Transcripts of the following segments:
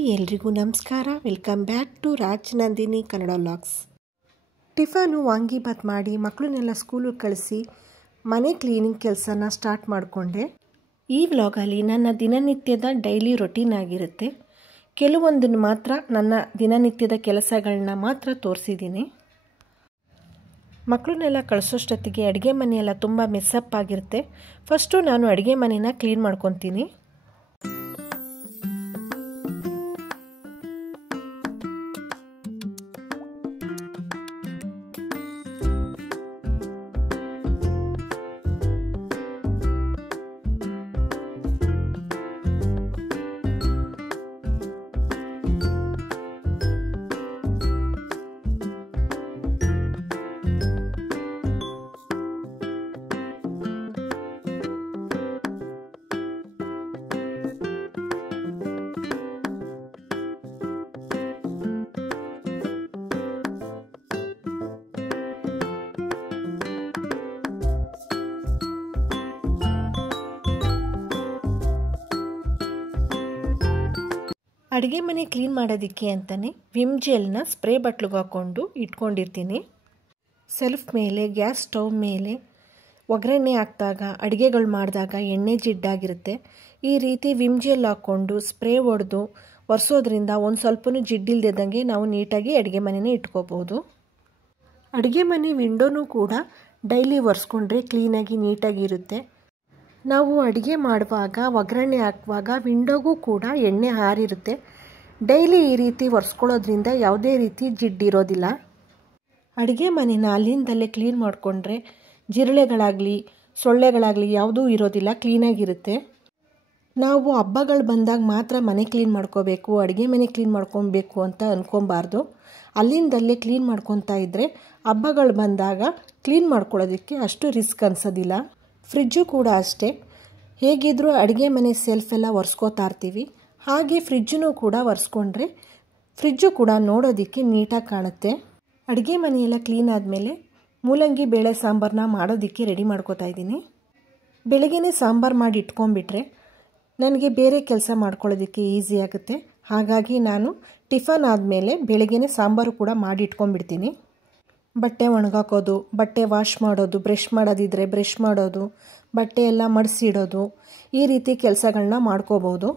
Hi ಎಲ್ರಿಗೂ ನಮಸ್ಕಾರ. Welcome back to Raj Nandini Kannada vlogs. Tiffin vangibath ಮಾಡಿ ಮಕ್ಕಳನ್ನೆಲ್ಲ ಸ್ಕೂಲಿಗೆ ಕಳಿಸಿ ಮನೆ ಕ್ಲೀನಿಂಗ್ ಕೆಲಸನ ಸ್ಟಾರ್ಟ್ ಮಾಡಿಕೊಂಡೆ. ಈ ವ್ಲಾಗಲ್ಲಿ ನನ್ನ ದಿನನಿತ್ಯದ ಡೈಲಿ ರೊಟೀನ್ ಆಗಿರುತ್ತೆ. ಕೆಲವೊಂದನ್ನು ಮಾತ್ರ ನನ್ನ ದಿನನಿತ್ಯದ ಕೆಲಸಗಳನ್ನ ಮಾತ್ರ ತೋರಿಸಿದ್ದೀನಿ. ಮಕ್ಕಳನ್ನೆಲ್ಲ ಕಳಿಸೋಷ್ಟೊತ್ತಿಗೆ ಅಡುಗೆ ಮನೆಯೆಲ್ಲ ತುಂಬ ಮೆಸ್ಸಪ್ ಆಗಿರುತ್ತೆ. ಫಸ್ಟು ನಾನು ಅಡುಗೆ ಮನೆನ ಕ್ಲೀನ್ ಮಾಡ್ಕೊತೀನಿ. ಅಡುಗೆ ಮನೆ ಕ್ಲೀನ್ ಮಾಡೋದಕ್ಕೆ ಅಂತಲೇ ವಿಮ್ ಜೆಲ್ನ ಸ್ಪ್ರೇ ಬಟ್ಲಿಗೆ ಹಾಕ್ಕೊಂಡು ಇಟ್ಕೊಂಡಿರ್ತೀನಿ. ಸೆಲ್ಫ್ ಮೇಲೆ, ಗ್ಯಾಸ್ ಸ್ಟವ್ ಮೇಲೆ ಒಗ್ಗರಣೆ ಹಾಕಿದಾಗ, ಅಡುಗೆಗಳು ಮಾಡಿದಾಗ ಎಣ್ಣೆ ಜಿಡ್ಡಾಗಿರುತ್ತೆ. ಈ ರೀತಿ ವಿಮ್ ಜೆಲ್ ಹಾಕ್ಕೊಂಡು ಸ್ಪ್ರೇ ಹೊಡೆದು ಒರೆಸೋದ್ರಿಂದ ಒಂದು ಸ್ವಲ್ಪನೂ ಜಿಡ್ಡಿಲ್ದಿದ್ದಂಗೆ ನಾವು ನೀಟಾಗಿ ಅಡುಗೆ ಮನೆನೇ ಇಟ್ಕೋಬೋದು. ಅಡುಗೆ ಮನೆ ವಿಂಡೋನೂ ಕೂಡ ಡೈಲಿ ಒರೆಸ್ಕೊಂಡ್ರೆ ಕ್ಲೀನಾಗಿ ನೀಟಾಗಿರುತ್ತೆ. ನಾವು ಅಡುಗೆ ಮಾಡುವಾಗ, ಒಗ್ಗರಣೆ ಹಾಕುವಾಗ ವಿಂಡೋಗೂ ಕೂಡ ಎಣ್ಣೆ ಹಾರಿರುತ್ತೆ. ಡೈಲಿ ಈ ರೀತಿ ಒರೆಸ್ಕೊಳ್ಳೋದ್ರಿಂದ ಯಾವುದೇ ರೀತಿ ಜಿಡ್ಡಿರೋದಿಲ್ಲ. ಅಡುಗೆ ಮನೆನ ಅಲ್ಲಿಂದಲೇ ಕ್ಲೀನ್ ಮಾಡಿಕೊಂಡ್ರೆ ಜಿರಳೆಗಳಾಗಲಿ ಸೊಳ್ಳೆಗಳಾಗಲಿ ಯಾವುದೂ ಇರೋದಿಲ್ಲ, ಕ್ಲೀನಾಗಿರುತ್ತೆ. ನಾವು ಹಬ್ಬಗಳು ಬಂದಾಗ ಮಾತ್ರ ಮನೆ ಕ್ಲೀನ್ ಮಾಡ್ಕೋಬೇಕು, ಅಡುಗೆ ಮನೆ ಕ್ಲೀನ್ ಮಾಡ್ಕೊಬೇಕು ಅಂತ ಅಂದ್ಕೊಬಾರ್ದು. ಅಲ್ಲಿಂದಲೇ ಕ್ಲೀನ್ ಮಾಡ್ಕೊತಾ ಇದ್ದರೆ ಹಬ್ಬಗಳು ಬಂದಾಗ ಕ್ಲೀನ್ ಮಾಡ್ಕೊಳ್ಳೋದಕ್ಕೆ ಅಷ್ಟು ರಿಸ್ಕ್ ಅನಿಸೋದಿಲ್ಲ. ಫ್ರಿಜ್ಜು ಕೂಡ ಅಷ್ಟೇ. ಹೇಗಿದ್ದರೂ ಅಡುಗೆ ಮನೆ ಸೆಲ್ಫೆಲ್ಲ ಒರೆಸ್ಕೋತಾ ಇರ್ತೀವಿ. ಹಾಗೆ ಫ್ರಿಜ್ಜೂ ಕೂಡ ಒರೆಸ್ಕೊಂಡ್ರೆ ಫ್ರಿಜ್ಜು ಕೂಡ ನೋಡೋದಕ್ಕೆ ನೀಟಾಗಿ ಕಾಣುತ್ತೆ. ಅಡುಗೆ ಮನೆಯೆಲ್ಲ ಕ್ಲೀನ್ ಆದಮೇಲೆ ಮೂಲಂಗಿ ಬೇಳೆ ಸಾಂಬಾರನ್ನ ಮಾಡೋದಕ್ಕೆ ರೆಡಿ ಮಾಡ್ಕೋತಾ ಇದ್ದೀನಿ. ಬೆಳಗ್ಗೆನೇ ಸಾಂಬಾರು ಮಾಡಿ ಇಟ್ಕೊಂಡ್ಬಿಟ್ರೆ ನನಗೆ ಬೇರೆ ಕೆಲಸ ಮಾಡ್ಕೊಳ್ಳೋದಕ್ಕೆ ಈಸಿ ಆಗುತ್ತೆ. ಹಾಗಾಗಿ ನಾನು ಟಿಫನ್ ಆದಮೇಲೆ ಬೆಳಗ್ಗೆನೇ ಸಾಂಬಾರು ಕೂಡ ಮಾಡಿ ಇಟ್ಕೊಂಡ್ಬಿಡ್ತೀನಿ. ಬಟ್ಟೆ ಒಣಗಾಕೋದು, ಬಟ್ಟೆ ವಾಶ್ ಮಾಡೋದು, ಬ್ರಷ್ ಮಾಡೋದಿದ್ರೆ ಬ್ರಷ್ ಮಾಡೋದು, ಬಟ್ಟೆ ಎಲ್ಲ ಮಡಿಸಿಡೋದು, ಈ ರೀತಿ ಕೆಲಸಗಳನ್ನ ಮಾಡ್ಕೋಬೋದು.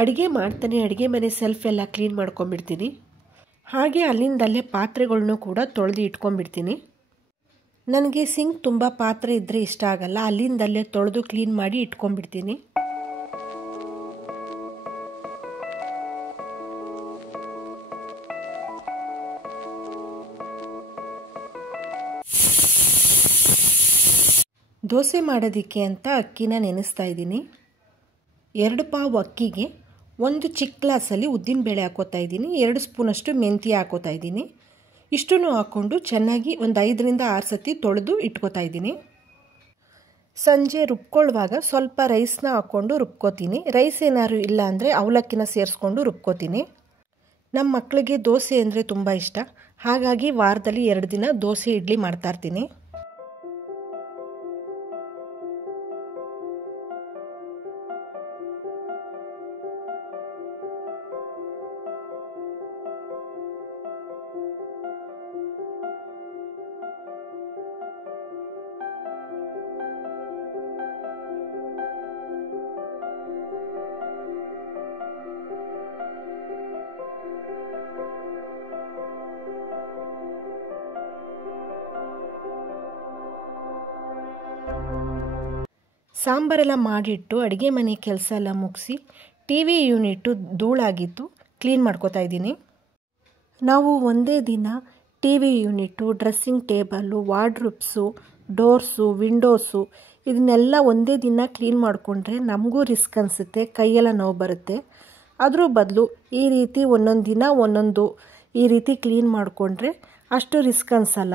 ಅಡುಗೆ ಮಾಡ್ತಾನೆ ಅಡುಗೆ ಮನೆ ಸೆಲ್ಫ್ ಎಲ್ಲ ಕ್ಲೀನ್ ಮಾಡ್ಕೊಂಡ್ಬಿಡ್ತೀನಿ. ಹಾಗೆ ಅಲ್ಲಿಂದಲ್ಲೇ ಪಾತ್ರೆಗಳನ್ನೂ ಕೂಡ ತೊಳೆದು ಇಟ್ಕೊಂಡ್ಬಿಡ್ತೀನಿ. ನನಗೆ ಸಿಂಕ್ ತುಂಬ ಪಾತ್ರೆ ಇದ್ದರೆ ಇಷ್ಟ ಆಗಲ್ಲ, ಅಲ್ಲಿಂದಲ್ಲೇ ತೊಳೆದು ಕ್ಲೀನ್ ಮಾಡಿ ಇಟ್ಕೊಂಡ್ಬಿಡ್ತೀನಿ. ದೋಸೆ ಮಾಡೋದಕ್ಕೆ ಅಂತ ಅಕ್ಕಿನ ನೆನೆಸ್ತಾ ಇದ್ದೀನಿ. 2 ಪಾವು ಅಕ್ಕಿಗೆ 1 ಚಿಕ್ಕ ಗ್ಲಾಸಲ್ಲಿ ಉದ್ದಿನಬೇಳೆ ಹಾಕೋತಾ ಇದ್ದೀನಿ. 2 ಸ್ಪೂನಷ್ಟು ಮೆಂತ್ಯ ಹಾಕೋತಾ ಇದ್ದೀನಿ. ಇಷ್ಟನ್ನು ಹಾಕ್ಕೊಂಡು ಚೆನ್ನಾಗಿ ಒಂದು 5 ರಿಂದ 6 ಸತಿ ತೊಳೆದು ಇಟ್ಕೋತಾ ಇದ್ದೀನಿ. ಸಂಜೆ ರುಬ್ಕೊಳ್ಳುವಾಗ ಸ್ವಲ್ಪ ರೈಸ್ನ ಹಾಕ್ಕೊಂಡು ರುಬ್ಕೋತೀನಿ. ರೈಸ್ ಏನಾದ್ರು ಇಲ್ಲ ಅಂದರೆ ಅವಲಕ್ಕಿನ ಸೇರಿಸ್ಕೊಂಡು ರುಬ್ಕೋತೀನಿ. ನಮ್ಮ ಮಕ್ಕಳಿಗೆ ದೋಸೆ ಅಂದರೆ ತುಂಬ ಇಷ್ಟ. ಹಾಗಾಗಿ ವಾರದಲ್ಲಿ 2 ದಿನ ದೋಸೆ ಇಡ್ಲಿ ಮಾಡ್ತಾಯಿರ್ತೀನಿ. ಸಾಂಬಾರೆಲ್ಲ ಮಾಡಿಟ್ಟು ಅಡುಗೆ ಮನೆ ಕೆಲಸ ಎಲ್ಲ ಮುಗಿಸಿ ಟಿ ವಿ ಯೂನಿಟ್ಟು ಧೂಳಾಗಿತ್ತು, ಕ್ಲೀನ್ ಮಾಡ್ಕೋತಾ ಇದ್ದೀನಿ. ನಾವು ಒಂದೇ ದಿನ T V unit, dressing table, wardrobes, doors, windows ಇದನ್ನೆಲ್ಲ ಒಂದೇ ದಿನ ಕ್ಲೀನ್ ಮಾಡಿಕೊಂಡ್ರೆ ನಮಗೂ ರಿಸ್ಕ್ ಅನಿಸುತ್ತೆ, ಕೈಯೆಲ್ಲ ನೋವು ಬರುತ್ತೆ. ಅದ್ರ ಬದಲು ಈ ರೀತಿ ಒಂದೊಂದು ದಿನ ಒಂದೊಂದು ಈ ರೀತಿ ಕ್ಲೀನ್ ಮಾಡಿಕೊಂಡ್ರೆ ಅಷ್ಟು ರಿಸ್ಕ್ ಅನಿಸಲ್ಲ.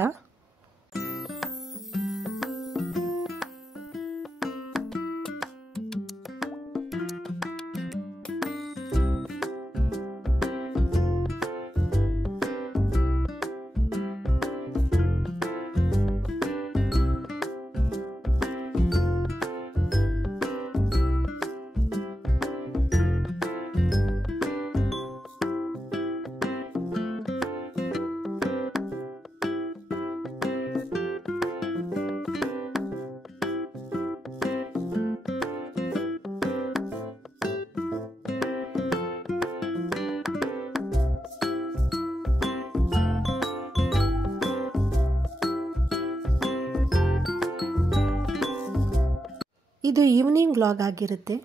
ಇದು ಈವ್ನಿಂಗ್ ವ್ಲಾಗ್ ಆಗಿರುತ್ತೆ.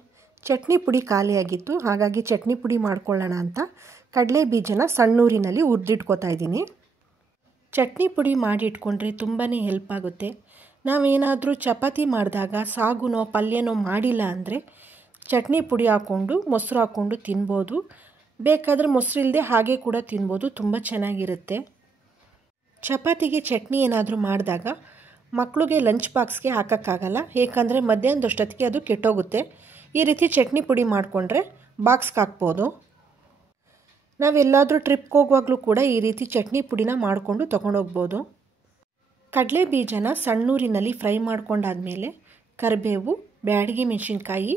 ಚಟ್ನಿ ಪುಡಿ ಖಾಲಿಯಾಗಿತ್ತು, ಹಾಗಾಗಿ ಚಟ್ನಿ ಪುಡಿ ಮಾಡ್ಕೊಳ್ಳೋಣ ಅಂತ ಕಡಲೆ ಬೀಜನ ಸಣ್ಣೂರಿನಲ್ಲಿ ಹುರಿದಿಟ್ಕೋತಾ ಇದ್ದೀನಿ. ಚಟ್ನಿ ಪುಡಿ ಮಾಡಿಟ್ಕೊಂಡ್ರೆ ತುಂಬಾ ಹೆಲ್ಪ್ ಆಗುತ್ತೆ. ನಾವೇನಾದರೂ ಚಪಾತಿ ಮಾಡಿದಾಗ ಸಾಗುನೋ ಪಲ್ಯನೋ ಮಾಡಿಲ್ಲ ಅಂದರೆ ಚಟ್ನಿ ಪುಡಿ ಹಾಕ್ಕೊಂಡು ಮೊಸರು ಹಾಕ್ಕೊಂಡು ತಿನ್ಬೋದು. ಬೇಕಾದರೆ ಮೊಸರು ಇಲ್ಲದೆ ಹಾಗೆ ಕೂಡ ತಿನ್ಬೋದು, ತುಂಬ ಚೆನ್ನಾಗಿರುತ್ತೆ. ಚಪಾತಿಗೆ ಚಟ್ನಿ ಏನಾದರೂ ಮಾಡಿದಾಗ ಮಕ್ಕಳಿಗೆ ಲಂಚ್ ಬಾಕ್ಸ್ಗೆ ಹಾಕೋಕ್ಕಾಗಲ್ಲ, ಏಕೆಂದರೆ ಮಧ್ಯಾಹ್ನದಷ್ಟೊತ್ತಿಗೆ ಅದು ಕೆಟ್ಟೋಗುತ್ತೆ. ಈ ರೀತಿ ಚಟ್ನಿ ಪುಡಿ ಮಾಡಿಕೊಂಡ್ರೆ ಬಾಕ್ಸ್ಗೆ ಹಾಕ್ಬೋದು. ನಾವೆಲ್ಲಾದರೂ ಟ್ರಿಪ್ಗೆ ಹೋಗುವಾಗಲೂ ಕೂಡ ಈ ರೀತಿ ಚಟ್ನಿ ಪುಡಿನ ಮಾಡಿಕೊಂಡು ತೊಗೊಂಡೋಗ್ಬೋದು. ಕಡಲೆ ಬೀಜನ ಸಣ್ಣೂರಿನಲ್ಲಿ ಫ್ರೈ ಮಾಡ್ಕೊಂಡಾದಮೇಲೆ ಕರಿಬೇವು, ಬ್ಯಾಡಗಿ ಮೆಣಸಿನ್ಕಾಯಿ,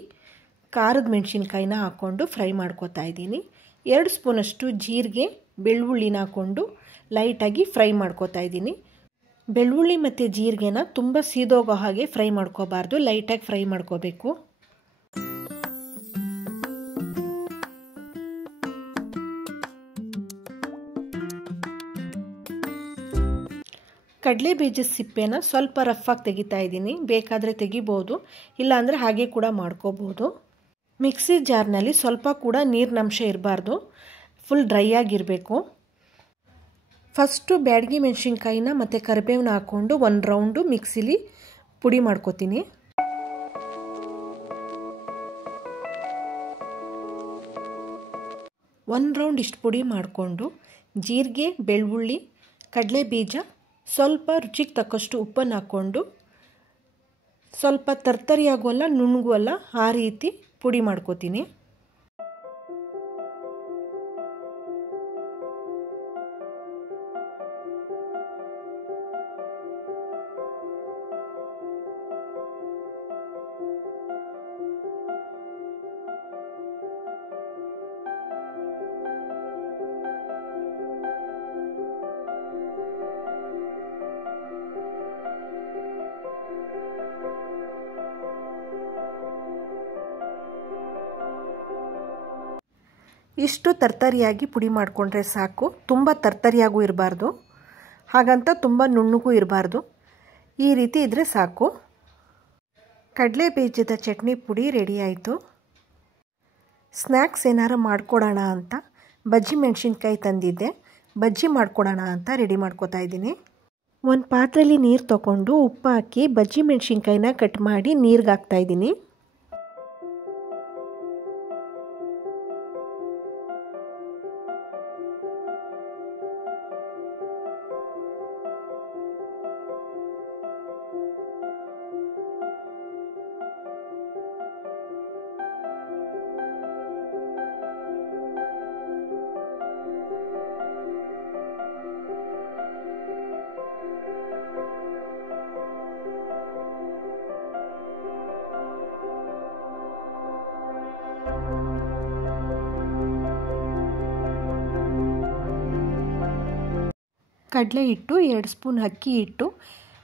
ಖಾರದ ಮೆಣಸಿನ್ಕಾಯಿನ ಹಾಕ್ಕೊಂಡು ಫ್ರೈ ಮಾಡ್ಕೋತಾ ಇದ್ದೀನಿ. 2 ಸ್ಪೂನಷ್ಟು ಜೀರಿಗೆ, ಬೆಳ್ಳುಳ್ಳಿನ ಹಾಕ್ಕೊಂಡು ಲೈಟಾಗಿ ಫ್ರೈ ಮಾಡ್ಕೋತಾ ಇದ್ದೀನಿ. ಬೆಳ್ಳುಳ್ಳಿ ಮತ್ತು ಜೀರಿಗೆನ ತುಂಬ ಸೀದೋಗೋ ಹಾಗೆ ಫ್ರೈ ಮಾಡ್ಕೋಬಾರ್ದು, ಲೈಟಾಗಿ ಫ್ರೈ ಮಾಡ್ಕೋಬೇಕು. ಕಡಲೆ ಬೀಜದ ಸಿಪ್ಪೆನ ಸ್ವಲ್ಪ ರಫಾಗಿ ತೆಗಿತಾ ಇದ್ದೀನಿ, ಬೇಕಾದರೆ ತೆಗಿಬೋದು, ಇಲ್ಲಾಂದರೆ ಹಾಗೆ ಕೂಡ ಮಾಡ್ಕೋಬೋದು. ಮಿಕ್ಸಿ ಜಾರ್ನಲ್ಲಿ ಸ್ವಲ್ಪ ಕೂಡ ನೀರಿನಂಶ ಇರಬಾರ್ದು, ಫುಲ್ ಡ್ರೈ ಆಗಿರಬೇಕು. ಫಸ್ಟು ಬ್ಯಾಡಗಿ ಮೆಣಸಿನ್ಕಾಯಿನ ಮತ್ತು ಕರಿಬೇವನ್ನ ಹಾಕ್ಕೊಂಡು 1 ರೌಂಡು ಮಿಕ್ಸಿಲಿ ಪುಡಿ ಮಾಡ್ಕೋತೀನಿ. ಒಂದು ರೌಂಡ್ ಇಷ್ಟು ಪುಡಿ ಮಾಡಿಕೊಂಡು ಜೀರಿಗೆ, ಬೆಳ್ಳುಳ್ಳಿ, ಕಡಲೆ ಬೀಜ, ಸ್ವಲ್ಪ ರುಚಿಗೆ ತಕ್ಕಷ್ಟು ಉಪ್ಪನ್ನು ಹಾಕ್ಕೊಂಡು ಸ್ವಲ್ಪ ತರ್ತರಿಯಾಗೂ ಅಲ್ಲ ನುಣ್ಣಗೂ ಅಲ್ಲ ಆ ರೀತಿ ಪುಡಿ ಮಾಡ್ಕೋತೀನಿ. ಇಷ್ಟು ತರ್ತರಿಯಾಗಿ ಪುಡಿ ಮಾಡಿಕೊಂಡ್ರೆ ಸಾಕು, ತುಂಬ ತರ್ತರಿಯಾಗೂ ಇರಬಾರ್ದು, ಹಾಗಂತ ತುಂಬ ನುಣ್ಣಗೂ ಇರಬಾರ್ದು. ಈ ರೀತಿ ಇದ್ದರೆ ಸಾಕು. ಕಡಲೆ ಬೀಜದ ಚಟ್ನಿ ಪುಡಿ ರೆಡಿ ಆಯಿತು. ಸ್ನ್ಯಾಕ್ಸ್ ಏನಾರು ಮಾಡಿಕೊಡೋಣ ಅಂತ ಬಜ್ಜಿ ಮೆಣಸಿನ್ಕಾಯಿ ತಂದಿದ್ದೆ, ಬಜ್ಜಿ ಮಾಡಿಕೊಡೋಣ ಅಂತ ರೆಡಿ ಮಾಡ್ಕೋತಾ ಇದ್ದೀನಿ. ಒಂದು ಪಾತ್ರೆಯಲ್ಲಿ ನೀರು ತೊಗೊಂಡು ಉಪ್ಪು ಹಾಕಿ ಬಜ್ಜಿ ಮೆಣಸಿನ್ಕಾಯಿನ ಕಟ್ ಮಾಡಿ ನೀರಿಗೆ ಹಾಕ್ತಾಯಿದ್ದೀನಿ. ಕಡಲೆ ಹಿಟ್ಟು, 2 ಸ್ಪೂನ್ ಅಕ್ಕಿ ಹಿಟ್ಟು,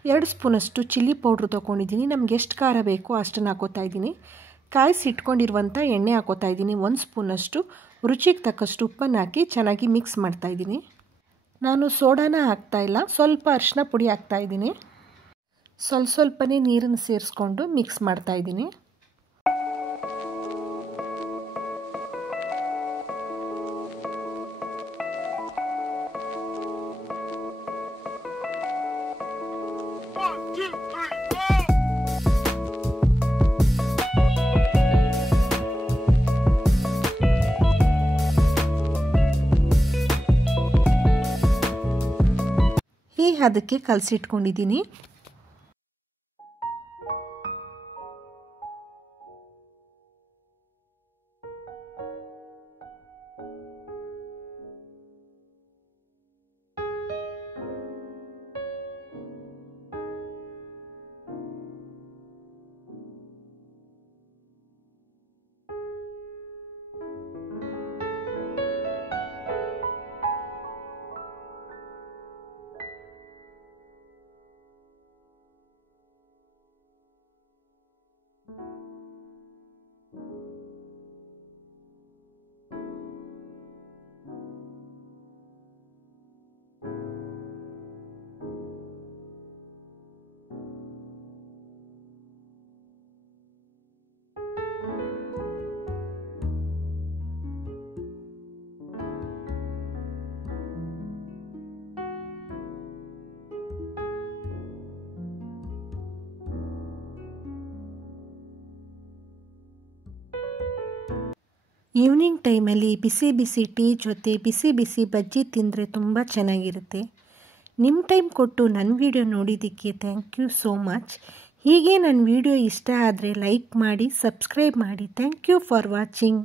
2 ಸ್ಪೂನಷ್ಟು ಚಿಲ್ಲಿ ಪೌಡ್ರ್ ತೊಗೊಂಡಿದ್ದೀನಿ. ನಮ್ಗೆ ಎಷ್ಟು ಖಾರ ಬೇಕೋ ಅಷ್ಟನ್ನು ಹಾಕೋತಾ ಇದ್ದೀನಿ. ಕಾಯಿಸಿ ಇಟ್ಕೊಂಡಿರುವಂಥ ಎಣ್ಣೆ ಹಾಕೋತಾ ಇದ್ದೀನಿ. 1 ಸ್ಪೂನಷ್ಟು ರುಚಿಗೆ ತಕ್ಕಷ್ಟು ಉಪ್ಪನ್ನು ಹಾಕಿ ಚೆನ್ನಾಗಿ ಮಿಕ್ಸ್ ಮಾಡ್ತಾಯಿದ್ದೀನಿ. ನಾನು ಸೋಡಾನ ಹಾಕ್ತಾಯಿಲ್ಲ, ಸ್ವಲ್ಪ ಅರಿಶಿನ ಪುಡಿ ಹಾಕ್ತಾಯಿದ್ದೀನಿ. ಸ್ವಲ್ಪನೇ ನೀರನ್ನು ಸೇರಿಸ್ಕೊಂಡು ಮಿಕ್ಸ್ ಮಾಡ್ತಾಯಿದ್ದೀನಿ. ಈ ಹದಕ್ಕೆ ಕಲಸಿಟ್ಕೊಂಡಿದ್ದೀನಿ. ಈವ್ನಿಂಗ್ ಟೈಮಲ್ಲಿ ಬಿಸಿ ಬಿಸಿ ಟೀ ಜೊತೆ ಬಿಸಿ ಬಿಸಿ ಬಜ್ಜಿ ತಿಂದರೆ ತುಂಬ ಚೆನ್ನಾಗಿರುತ್ತೆ. ನಿಮ್ಮ ಟೈಮ್ ಕೊಟ್ಟು ನನ್ನ ವಿಡಿಯೋ ನೋಡಿದ್ದಕ್ಕೆ ಥ್ಯಾಂಕ್ ಯು ಸೋ ಮಚ್. ಹೀಗೆ ನನ್ನ ವಿಡಿಯೋ ಇಷ್ಟ ಆದರೆ ಲೈಕ್ ಮಾಡಿ, ಸಬ್ಸ್ಕ್ರೈಬ್ ಮಾಡಿ. Thank you for watching.